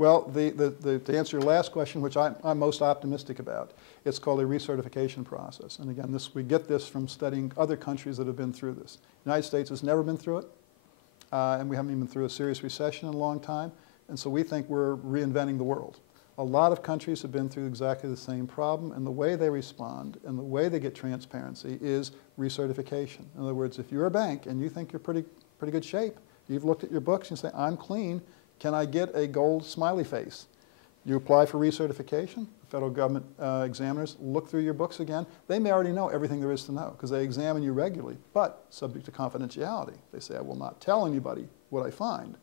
Well, to answer your last question, which I'm most optimistic about, it's called a recertification process. And again, we get this from studying other countries that have been through this. The United States has never been through it, and we haven't even been through a serious recession in a long time. And so we think we're reinventing the world. A lot of countries have been through exactly the same problem, and the way they respond and the way they get transparency is recertification. In other words, if you're a bank and you think you're pretty good shape, you've looked at your books and say, I'm clean, can I get a gold smiley face? You apply for recertification. The federal government examiners look through your books again. They may already know everything there is to know because they examine you regularly, but subject to confidentiality. They say, I will not tell anybody what I find.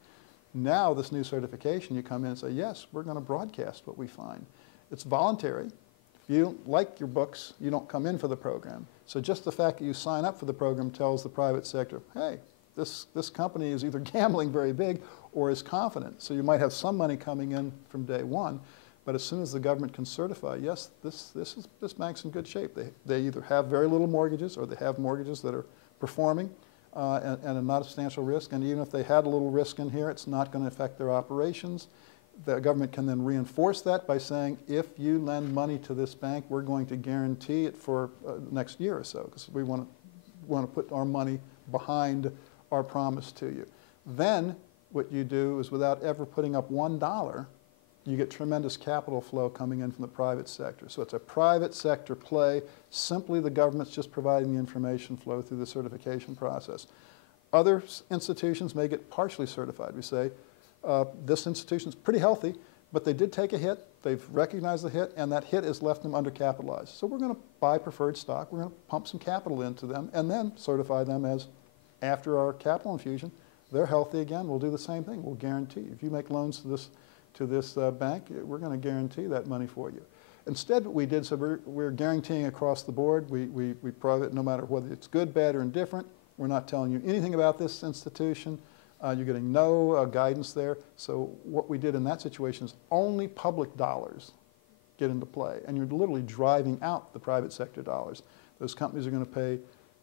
Now, this new certification, you come in and say, yes, we're going to broadcast what we find. It's voluntary. If you don't like your books, you don't come in for the program. So just the fact that you sign up for the program tells the private sector, hey, this company is either gambling very big or is confident. So you might have some money coming in from day one, but as soon as the government can certify, yes, this bank's in good shape. They either have very little mortgages or they have mortgages that are performing and are not a substantial risk. And even if they had a little risk in here, it's not going to affect their operations. The government can then reinforce that by saying, if you lend money to this bank, we're going to guarantee it for the next year or so, because we want to put our money behind our promise to you. Then what you do is, without ever putting up $1, you get tremendous capital flow coming in from the private sector. So it's a private sector play. Simply the government's just providing the information flow through the certification process. Other institutions may get partially certified. We say, this institution's pretty healthy, but they did take a hit. They've recognized the hit, and that hit has left them undercapitalized. So we're going to buy preferred stock. We're going to pump some capital into them and then certify them as, after our capital infusion, they're healthy again. We'll do the same thing. We'll guarantee. If you make loans to this bank, we're going to guarantee that money for you. Instead, what we did, so we're guaranteeing across the board. We private, no matter whether it's good, bad, or indifferent. We're not telling you anything about this institution. You're getting no guidance there. So what we did in that situation is only public dollars get into play. And you're literally driving out the private sector dollars. Those companies are going to pay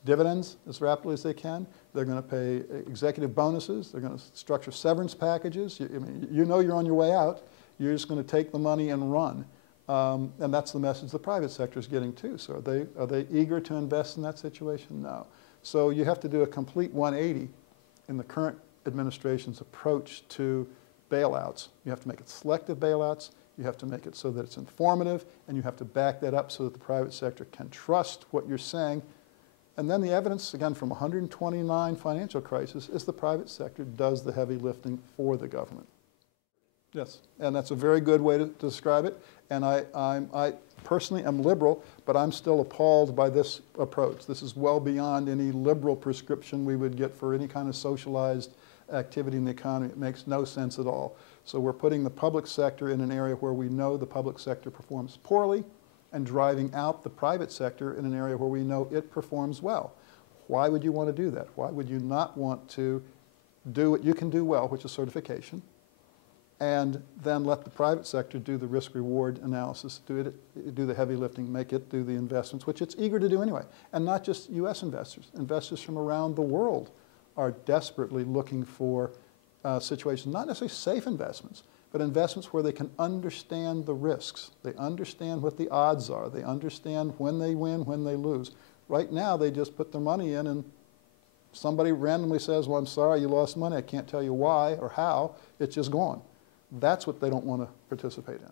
dividends as rapidly as they can. They're going to pay executive bonuses. They're going to structure severance packages. You know you're on your way out. You're just going to take the money and run. And that's the message the private sector is getting too. So are they eager to invest in that situation? No. So you have to do a complete 180 in the current administration's approach to bailouts. You have to make it selective bailouts. You have to make it so that it's informative, and you have to back that up so that the private sector can trust what you're saying. And then the evidence, again, from 129 financial crises, is the private sector does the heavy lifting for the government. Yes, and that's a very good way to describe it. And I personally am liberal, but I'm still appalled by this approach. This is well beyond any liberal prescription we would get for any kind of socialized activity in the economy. It makes no sense at all. So we're putting the public sector in an area where we know the public sector performs poorly, and driving out the private sector in an area where we know it performs well. Why would you want to do that? Why would you not want to do what you can do well, which is certification, and then let the private sector do the risk-reward analysis, do the heavy lifting, make it do the investments, which it's eager to do anyway. And not just U.S. investors. Investors from around the world are desperately looking for situations, not necessarily safe investments, but investments where they can understand the risks. They understand what the odds are. They understand when they win, when they lose. Right now, they just put their money in, and somebody randomly says, well, I'm sorry, you lost money. I can't tell you why or how. It's just gone. That's what they don't want to participate in.